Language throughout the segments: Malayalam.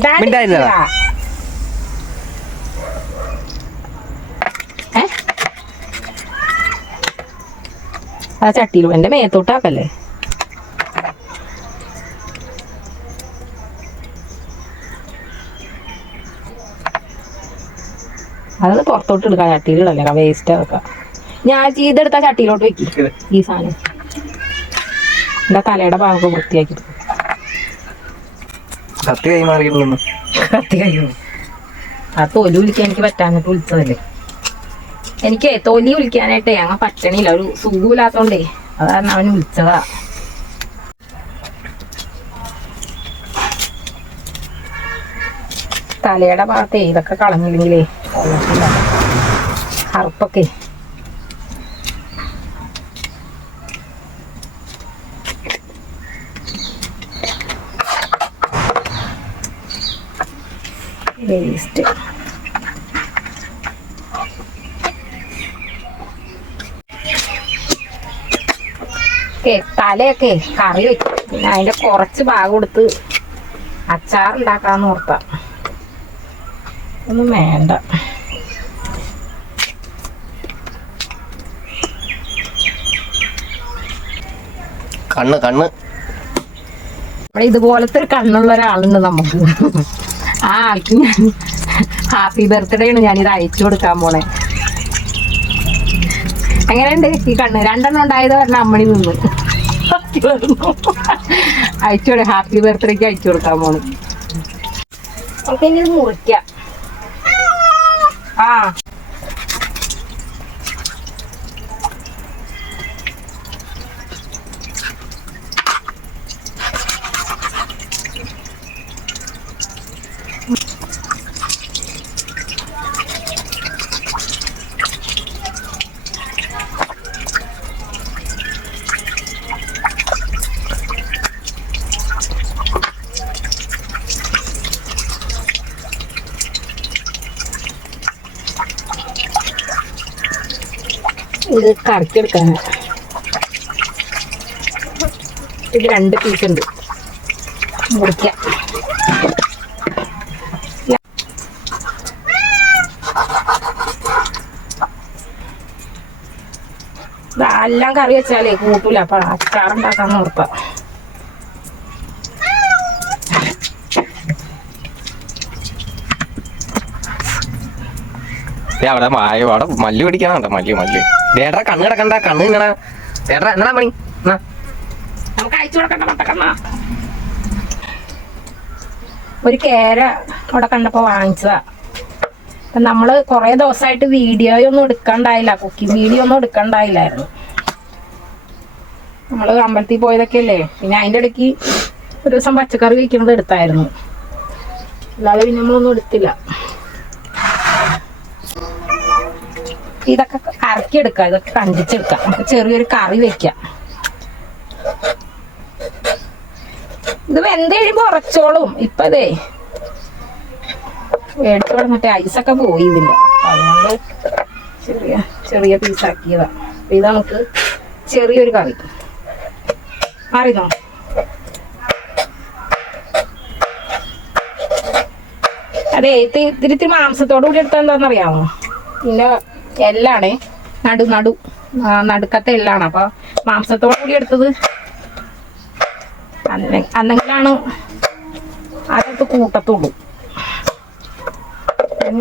മിണ്ടാ മിണ്ടായിരുന്നതാ? ആ ചട്ടിയിൽ എന്റെ മേത്തോട്ടാക്കല്ലേ? അതൊന്ന് പുറത്തോട്ട് എടുക്കാം ചട്ടിയിലിടല്ലേ വേസ്റ്റ് ആക്കാം ഞാൻ ചെയ്തെടുത്ത ചട്ടിയിലോട്ട് വെക്കി. ഈ സാധനം. എന്താ തലയുടെ ഭാഗമൊക്കെ വൃത്തിയാക്കി. കത്തി കൈമാറിയിരുന്നു കത്തി കഴിയും ആ തൊലി വിളിക്കാൻ എനിക്ക് പറ്റാഞ്ഞിട്ട് വിളിച്ചതല്ലേ? എനിക്ക് തൊലി വിളിക്കാനായിട്ടേ അങ്ങ് പറ്റണില്ല. ഒരു സുഖമില്ലാത്തോണ്ടേ. അതാണ് അവന് വിളിച്ചതാ. തലയുടെ ഭാഗത്തേ ഇതൊക്കെ കളഞ്ഞില്ലെങ്കിലേ. കൊള്ളത്തില്ല. വേസ്റ്റ് തലയൊക്കെ കറി വെക്കും പിന്നെ അതിന്റെ കുറച്ച് ഭാഗം എടുത്ത് അച്ചാർ ഉണ്ടാക്കാന്ന് ഓർത്ത. ഒന്നും വേണ്ട. കണ്ണ് കണ്ണ്. ഇതുപോലത്തെ ഒരു കണ്ണുള്ള ഒരാളുണ്ട് നമുക്ക്. ആ ആൾക്ക് ഞാൻ ഹാപ്പി ബർത്ത്ഡേ ആണ് ഞാനിത് അയച്ചു കൊടുക്കാൻ പോണേ. എങ്ങനെയുണ്ട് ഈ കണ്ണ്? രണ്ടെണ്ണം ഉണ്ടായത് പറഞ്ഞ അമ്മണി നിന്ന് അയച്ചോടെ ഹാപ്പി ബർത്ത്ഡേക്ക് അയച്ചു കൊടുക്കാൻ പോണു. നമുക്ക് ഇനി മുറിക്കാം. ആ. ഇത് കറക്കിയെടുക്കാന് ഇത് രണ്ട് പീസ് ഉണ്ട്. മുറിക്കാം. എല്ലാം കറി വെച്ചാലേ കൂട്ടൂല. അപ്പൊ അച്ചാറുണ്ടാക്കാന്ന് ഓർത്ത ദേ അവിടെ മായ അവിടെ മല്ലി പിടിക്കാനുണ്ടോ മല്ലി മല്ലി. ദേട്ടാ കണ്ണ് കിടക്കണ്ട കണ്ണ് ഇങ്ങനെ ദേട്ടാ എന്നാ? മണി നമുക്ക് അയച്ചു കൊടുക്കണ്ട ഒരു കേര അവിടെ കണ്ടപ്പോ വാങ്ങിച്ചതാ. നമ്മൾ കൊറേ ദിവസമായിട്ട് വീഡിയോ ഒന്നും എടുക്കണ്ടായില്ല കുക്കിംഗ് വീഡിയോ ഒന്നും എടുക്കണ്ടായില്ലായിരുന്നു. നമ്മൾ അമ്പലത്തിൽ പോയതൊക്കെ അല്ലേ? പിന്നെ അതിന്റെ ഇടയ്ക്ക് ഒരു ദിവസം പച്ചക്കറി കഴിക്കുന്നത് എടുത്തായിരുന്നു. അല്ലാതെ പിന്നെ നമ്മളൊന്നും എടുത്തില്ല. ഇതൊക്കെ കറക്കി എടുക്കാം ഇതൊക്കെ കണ്ടിച്ചെടുക്കാം ചെറിയൊരു കറി വെക്കാം. ഇത് വെന്ത് കഴിയുമ്പോ ഉറച്ചോളും. ഇപ്പൊ ഇതേ മേടിച്ചു കൊടുത്തിട്ട് ഐസൊക്കെ പോയി ഇതിന്റെ അതുകൊണ്ട് ചെറിയ ചെറിയ പീസാക്കിയതാ ഇത് നമുക്ക് ചെറിയൊരു കറി. അറിയുന്നോ അതെ ഇത് ഇത്തിരി ഇത്തിരി മാംസത്തോടു കൂടി എടുത്താൽ എന്താണെന്നറിയാമോ പിന്നെ എല്ലാണേ. നടു നടു. നടുക്കത്തെ എല്ലാണ്. അപ്പൊ മാംസത്തോടു കൂടി എടുത്തത്. അന്നെ- അന്നെങ്കിലാണ് അതൊക്കെ കൂട്ടത്തുള്ളൂ.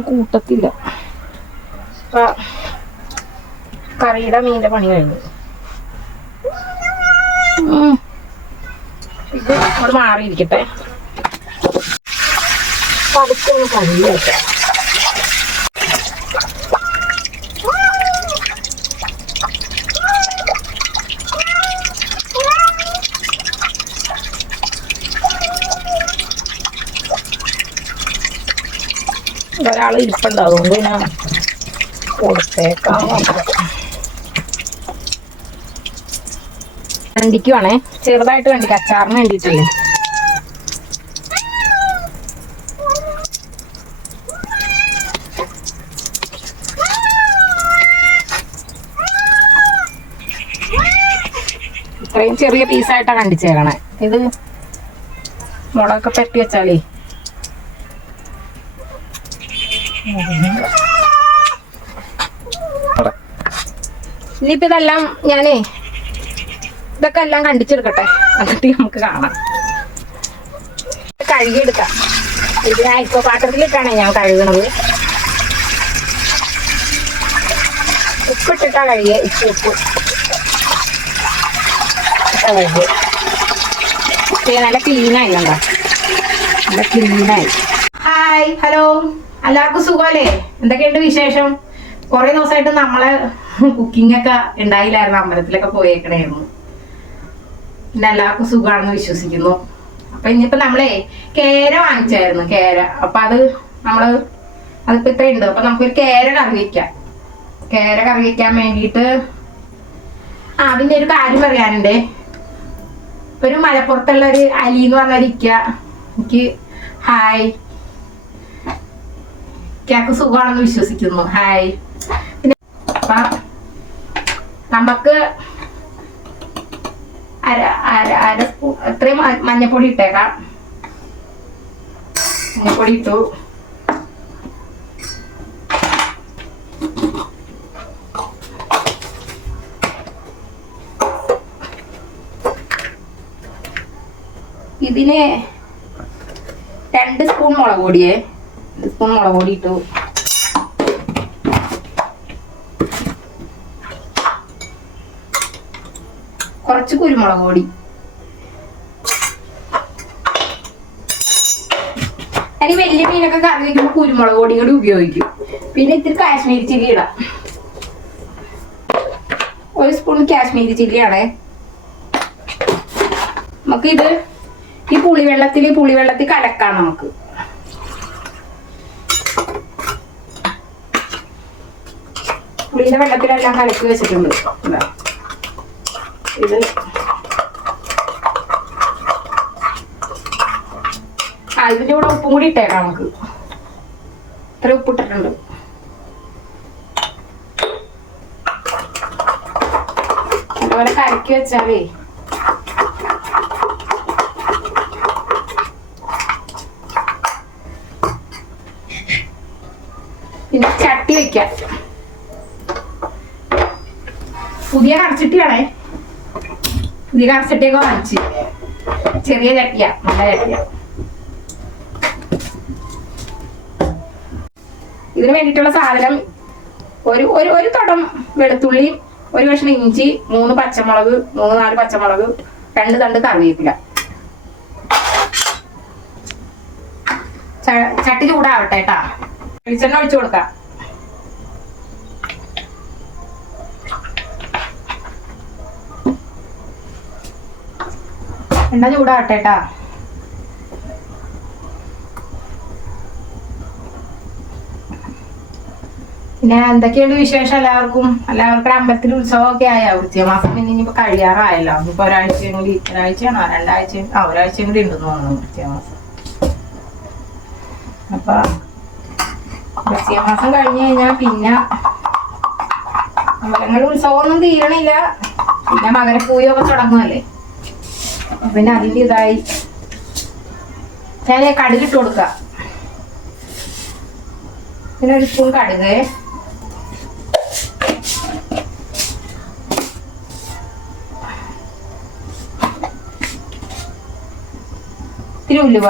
കൂട്ടത്തില്ല. കറിയുടെ മീന്റെ പണി കഴിഞ്ഞു. ഇത് മാറിയിരിക്കട്ടെ. പതുക്കെ ഒന്ന് കഴുകി വെക്കാം ഒരാൾ ഇരിപ്പുണ്ട്. അതുകൊണ്ട് പിന്നെ കൊടുത്തേക്കാം. കണ്ടിക്കുവാണേ ചെറുതായിട്ട് വേണ്ടി അച്ചാറിന് വേണ്ടിയിട്ടല്ലേ? ഇത്രയും ചെറിയ പീസായിട്ടാണ് കണ്ടിച്ചേക്കണേ. ഇത് മുളകൊക്കെ പെട്ടി വെച്ചാലേ ഇനിയിപ്പോ ഇതെല്ലാം ഞാനേ ഇതൊക്കെ എല്ലാം കണ്ടിച്ചെടുക്കട്ടെ. എന്നിട്ട് നമുക്ക് കാണാം. കഴുകിയെടുക്കാം. ഇത് അയക്കോ പാത്രത്തിലിട്ടാണ് ഞാൻ കഴുകണത്. ഉപ്പിട്ടിട്ടാ കഴുകിയ. ഉപ്പ്. ഉപ്പ് കഴുകിയ. നല്ല ക്ലീനായി കണ്ടോ? നല്ല ക്ലീനായി ഹായ് ഹലോ എല്ലാവർക്കും സുഖമല്ലേ? എന്തൊക്കെയുണ്ട് വിശേഷം? കുറെ ദിവസമായിട്ട് നമ്മളെ കുക്കിംഗ് ഒക്കെ ഉണ്ടായില്ലായിരുന്നു അമ്പലത്തിലൊക്കെ പോയേക്കണായിരുന്നു. പിന്നെ എല്ലാവർക്കും സുഖമാണെന്ന് വിശ്വസിക്കുന്നു. അപ്പൊ ഇനിയിപ്പോ നമ്മളെ കേര വാങ്ങിച്ചായിരുന്നു കേര. അപ്പൊ അത് നമ്മൾ അതിപ്പോ ഇത്ര ഉണ്ട്. അപ്പൊ നമുക്കൊരു കേര കറി വെക്കാം. കേര കറി വെക്കാൻ വേണ്ടിയിട്ട് ആ പിന്നെ ഒരു കാര്യം പറയാനുണ്ട്. ഒരു മലപ്പുറത്തുള്ള ഒരു അലി എന്ന് പറഞ്ഞ എനിക്ക് ഹായ് ഇക്കാക്ക് സുഖമാണെന്ന് വിശ്വസിക്കുന്നു. ഹായ് പിന്നെ നമുക്ക് അര അര അര സ്പൂ എത്രയും മഞ്ഞപ്പൊടി ഇട്ടേക്കാം. മഞ്ഞപ്പൊടി ഇട്ടു. ഇതിന് രണ്ട് സ്പൂൺ മുളക് പൊടിയേ. സ്പൂൺ മുളക് പൊടി ഇട്ടു. കുറച്ച് കുരുമുളക് പൊടി. അതിന് വലിയ മീനൊക്കെ കറി വയ്ക്കുമ്പോൾ കുരുമുളക് പൊടി കൂടി ഉപയോഗിക്കും. പിന്നെ ഇത്തിരി കാശ്മീരി ചില്ലി ഇടാം. ഒരു സ്പൂൺ കാശ്മീരി ചില്ലിയാണേ. നമുക്ക് ഇത് ഈ പുളിവെള്ളത്തിൽ പുളിവെള്ളത്തിൽ കലക്കാം നമുക്ക്. പുളിയുടെ വെള്ളത്തിലെല്ലാം കലക്കി വെച്ചിട്ടുണ്ട്. ഇത്. ആ ഇതിന്റെ കൂടെ ഉപ്പും കൂടി ഇട്ടേക്കാം നമുക്ക്. ഇത്ര ഉപ്പിട്ടിട്ടുണ്ട്. അതുപോലെ കലക്കി വെച്ചാലേ പിന്നെ ചട്ടി വെക്കാം പുതിയ കറച്ചിട്ടിയാണേ. പുതിയ കറച്ചിട്ടിയൊക്കെ വാങ്ങിച്ച്. ചെറിയ ചട്ടിയ നല്ല ചട്ടിയ. ഇതിന് വേണ്ടിയിട്ടുള്ള സാധനം ഒരു ഒരു ഒരു തുടം വെളുത്തുള്ളി ഒരു കഷ്ണം ഇഞ്ചി മൂന്ന് പച്ചമുളക് മൂന്ന് നാല് പച്ചമുളക് രണ്ട് തണ്ട് കറിവേപ്പില. ചട്ടി ചൂടാവട്ടെ കേട്ടാ വെളിച്ചെണ്ണ ഒഴിച്ചു കൊടുക്കാം. എണ്ണ ചൂടാവട്ടെ കേട്ടാ പിന്നെ എന്തൊക്കെയുണ്ട് വിശേഷം എല്ലാവർക്കും? എല്ലാവർക്കും അമ്പലത്തിൽ ഉത്സവമൊക്കെ ആയോ? വൃത്തിയ മാസം പിന്നെ ഇനിയിപ്പോ കഴിയാറായല്ലോ. ഇപ്പൊ ഒരാഴ്ചയും കൂടി ഒരാഴ്ചയാണോ? രണ്ടാഴ്ച ആ ഒരാഴ്ചയും കൂടി ഉണ്ടെന്ന് തോന്നുന്നു വൃത്തിയ മാസം. അപ്പൊ വൃത്തിയ മാസം കഴിഞ്ഞു കഴിഞ്ഞാൽ പിന്നെ അമ്പലങ്ങളിൽ ഉത്സവമൊന്നും തീരണില്ല. പിന്നെ മകരപ്പൂയൊക്കെ തുടങ്ങുമല്ലേ പിന്നെ അതിന്റെ ഇതായി. ഞാൻ കടുകിട്ട് കൊടുക്കാം. പിന്നെ ഒരു സ്പൂൺ കടുക്. ഇത്തിരി ഉലുവ.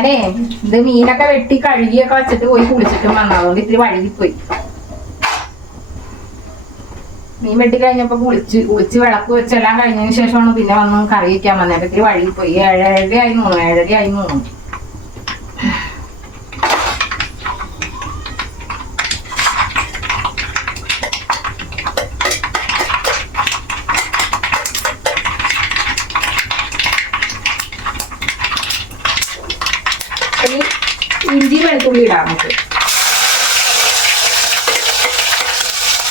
ഞാനേ ഇത് മീനൊക്കെ വെട്ടി കഴുകിയൊക്കെ വെച്ചിട്ട് പോയി കുളിച്ചിട്ടും വന്നതുകൊണ്ട് ഇത്തിരി വഴുകിപ്പോയി. മീൻ വെട്ടി കഴിഞ്ഞപ്പോ കുളിച്ച് കുളിച്ച് വിളക്ക് വെച്ചെല്ലാം കഴിഞ്ഞതിന് ശേഷമാണ് പിന്നെ വന്ന് കറി വയ്ക്കാൻ വന്നത്. ഇത്തിരി വഴുകിപ്പോയി. ഏഴര ആയി തോന്നുന്നു. ഏഴര ആയി ഇനി ഇഞ്ചി വെളുത്തുള്ളി ഇടാം നമുക്ക്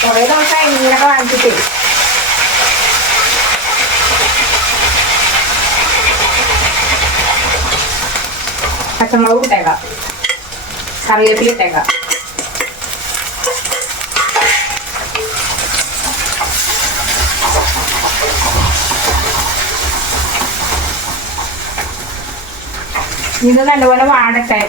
കുറേ ദിവസമായി മീനൊക്കെ വാങ്ങിച്ചിട്ടേ പച്ചമുളക് ഇട്ടേക്കാം. കറിവേപ്പില ഇട്ടേക്കാം. ഇത് നല്ലപോലെ വാടട്ടെ.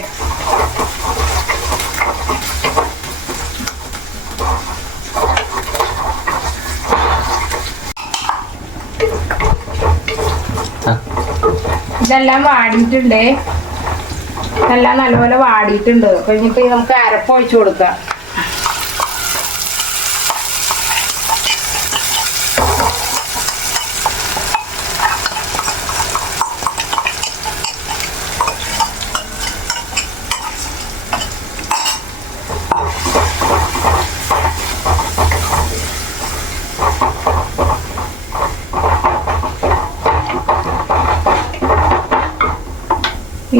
ഇതെല്ലാം വാടിയിട്ടുണ്ട്. ഇതെല്ലാം നല്ലപോലെ വാടിയിട്ടുണ്ട്. ഇനിയിപ്പോ നമുക്ക് അരപ്പ് ഒഴിച്ചു കൊടുക്കാം.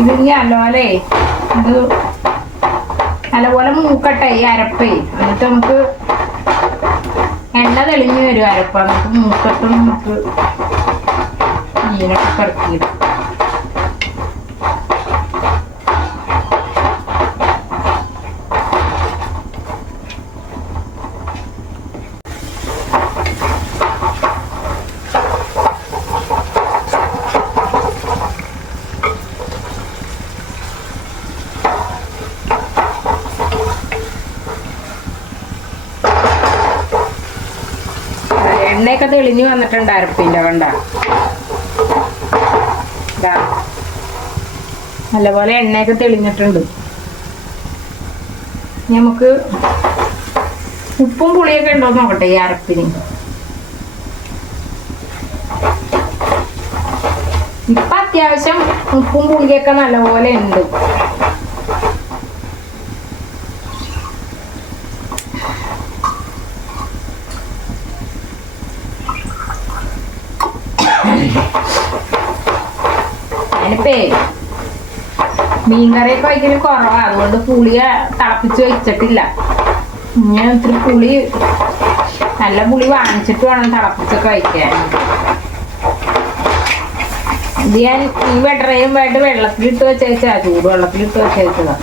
ഇത് അല്ലെ? നല്ലപോലെ ഇത് നല്ലപോലെ മൂക്കട്ടെ ഈ അരപ്പേ. എന്നിട്ട് നമുക്ക് എണ്ണ തെളിഞ്ഞു വരും അരപ്പ്. നമുക്ക് മൂക്കട്ടും നമുക്ക് ഈനൊക്കെ പെറുക്കിയിടും എണ്ണയൊക്കെ തെളിഞ്ഞു വന്നിട്ടുണ്ട് അരപ്പിന്റെ കണ്ട. നല്ലപോലെ എണ്ണയൊക്കെ തെളിഞ്ഞിട്ടുണ്ട്. നമുക്ക് ഉപ്പും പുളിയൊക്കെ ഉണ്ടോ നോക്കട്ടെ ഈ അരപ്പിന്. ഇപ്പൊ അത്യാവശ്യം ഉപ്പും പുളിയൊക്കെ നല്ലപോലെ ഉണ്ട്. മീൻകറിയൊക്കെ ഭയങ്കര കുറവാ. അതുകൊണ്ട് പുളിയ തിളപ്പിച്ച് വെച്ചിട്ടില്ല. ഞാൻ ഇത്തിരി പുളി നല്ല പുളി വാങ്ങിച്ചിട്ട് വേണം തിളപ്പിച്ചൊക്കെ വയ്ക്കാൻ. ഇത് ഞാൻ ഈ വെട്ടറയും വേണ്ട വെള്ളത്തിലിട്ട് വെച്ചേച്ചാ ചൂടുവെള്ളത്തിലിട്ട് വെച്ചേച്ചതാ.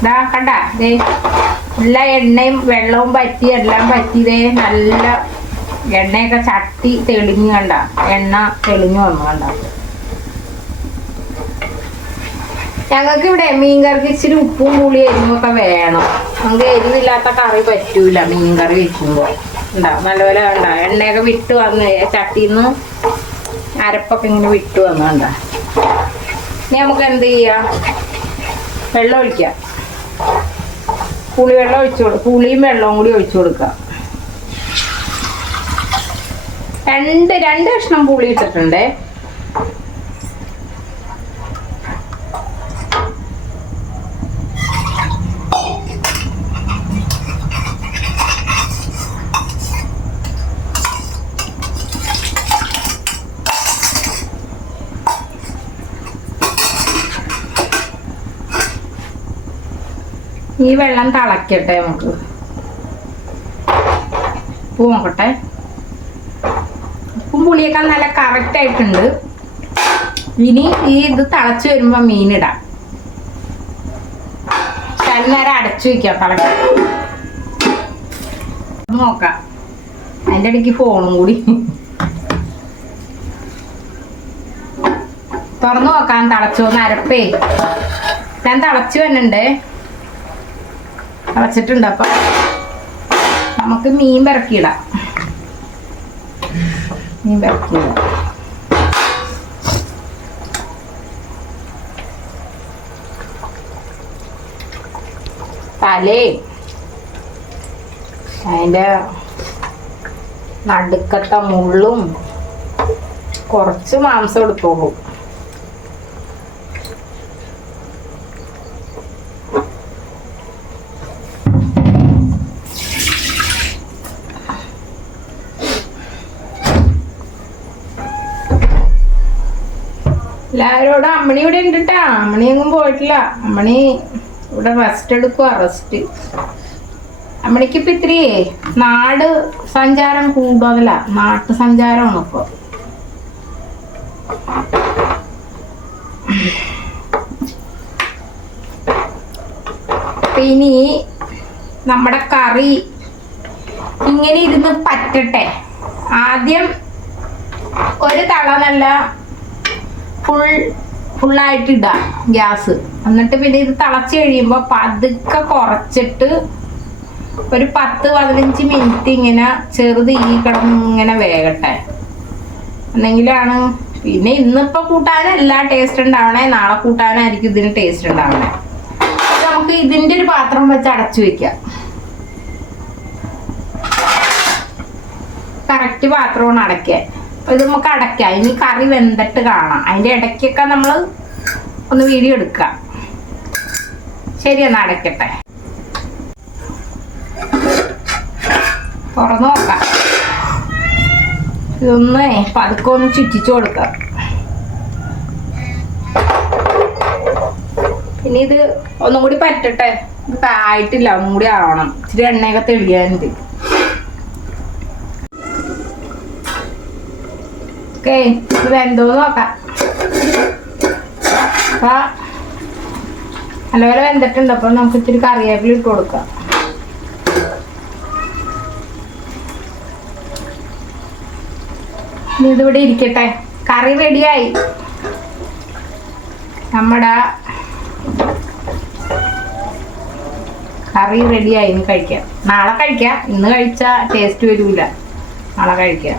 ഇതാ കണ്ട? ദേ എല്ലാ എണ്ണയും വെള്ളവും പറ്റി എല്ലാം പറ്റി. ദേ നല്ല എണ്ണയൊക്കെ ചട്ടി തെളിഞ്ഞു കണ്ട. എണ്ണ തെളിഞ്ഞു വന്നു കണ്ട. ഞങ്ങൾക്ക് ഇവിടെ മീൻകറിക്ക് ഇച്ചിരി ഉപ്പും പുളി എരിവൊക്കെ വേണം. നമുക്ക് എരിവില്ലാത്ത കറി പറ്റൂല മീൻകറി വെക്കുമ്പോൾ ഉണ്ടാ നല്ലപോലെ ഉണ്ടാ എണ്ണയൊക്കെ വിട്ട് വന്ന് ചട്ടിന്ന് അരപ്പൊക്കെ ഇങ്ങനെ വിട്ട് വന്നു വേണ്ട ഇനി നമുക്ക് എന്ത് ചെയ്യാം? വെള്ളം ഒഴിക്കാം. പുളിവെള്ളം ഒഴിച്ചു കൊടുക്കും പുളിയും വെള്ളവും കൂടി ഒഴിച്ചു കൊടുക്കാം. രണ്ട് രണ്ട് കഷ്ണം പുളി ഇട്ടിട്ടുണ്ടേ. ഈ വെള്ളം തിളക്കട്ടെ നമുക്ക്. ഉപ്പ് നോക്കട്ടെ. ഉപ്പും പുളിയൊക്കെ നല്ല കറക്റ്റ് ആയിട്ടുണ്ട്. ഇനി ഈ ഇത് തിളച്ച് വരുമ്പോ മീനിടാം ശരി നേരം അടച്ചു വെക്കാം തിളക്കാം. നോക്കാം. അതിന്റെ ഇടയ്ക്ക് ഫോണും കൂടി. തുറന്നു നോക്കാം തിളച്ചു ഒന്ന് അരപ്പേ. ഞാൻ തിളച്ചു വന്നുണ്ട് തിളച്ചിട്ടുണ്ട് അപ്പൊ നമുക്ക് മീൻ പെറക്കിയിടാം. മീൻ പിറക്കിയിടാം. തലേ. അതിന്റെ നടുക്കത്തെ മുള്ളും കുറച്ച് മാംസം എടുത്തോളൂ. എല്ലാരോടും അമ്മണി ഇവിടെ ഉണ്ട് അമ്മണി എങ്ങും പോയിട്ടില്ല. അമ്മണി ഇവിടെ റെസ്റ്റ് എടുക്കുക റെസ്റ്റ് അമ്മണിക്ക് ഇപ്പൊ ഇത്തിരി നാട് സഞ്ചാരം കൂടുതല. നാട്ടു സഞ്ചാരമാണ് ഇപ്പൊ. ഇനി നമ്മുടെ കറി ഇങ്ങനെ ഇരുന്ന് പറ്റട്ടെ. ആദ്യം ഒരു തള നല്ല ഫുൾ ഫുള്ളായിട്ട് ഇടാം ഗ്യാസ്. എന്നിട്ട് പിന്നെ ഇത് തിളച്ച് കഴിയുമ്പോൾ പതുക്കെ കുറച്ചിട്ട് ഒരു പത്ത് പതിനഞ്ച് മിനിറ്റ് ഇങ്ങനെ ചെറുത് ഈ കിടന്ന് ഇങ്ങനെ വേകട്ടെ. എന്നെങ്കിലാണ് പിന്നെ ഇന്നിപ്പോൾ കൂട്ടാനല്ല ടേസ്റ്റ് ഉണ്ടാവണേ നാളെ കൂട്ടാനായിരിക്കും ഇതിന് ടേസ്റ്റ് ഉണ്ടാവണേ. നമുക്ക് ഇതിന്റെ ഒരു പാത്രം വെച്ച് അടച്ചു വെക്കാം. കറക്റ്റ് പാത്രമാണ് അടയ്ക്കാൻ. ഇത് നമുക്ക് അടയ്ക്കാം. ഇനി കറി വെന്തിട്ട് കാണാം. അതിന്റെ ഇടയ്ക്കൊക്കെ നമ്മൾ ഒന്ന് വീഡിയോ എടുക്കാം ശരി എന്നാ അടയ്ക്കട്ടെ. തുറന്നു നോക്കാം. ഇതൊന്ന് പതുക്കെ ഒന്ന് ചുറ്റിച്ചു കൊടുക്കാം പിന്നെ ഇത് ഒന്നും കൂടി പറ്റട്ടെ. ഇത് ആയിട്ടില്ല ഒന്നും കൂടി ആവണം. ഇച്ചിരി എണ്ണയൊക്കെ തെളിയാനുണ്ട്. ഓക്കെ ഇത് വെന്തോന്ന് നോക്കാം അപ്പൊ നല്ലപോലെ വെന്തിട്ടുണ്ട് അപ്പൊ നമുക്ക് ഇത്തിരി കറിവേപ്പില ഇട്ട് കൊടുക്കാം ഇതിവിടെ ഇരിക്കട്ടെ. കറി റെഡിയായി നമ്മുടെ കറി റെഡിയായി ഇന്ന് കഴിക്കാം. നാളെ കഴിക്കാം. ഇന്ന് കഴിച്ചാൽ ടേസ്റ്റ് വരൂല. നാളെ കഴിക്കാം.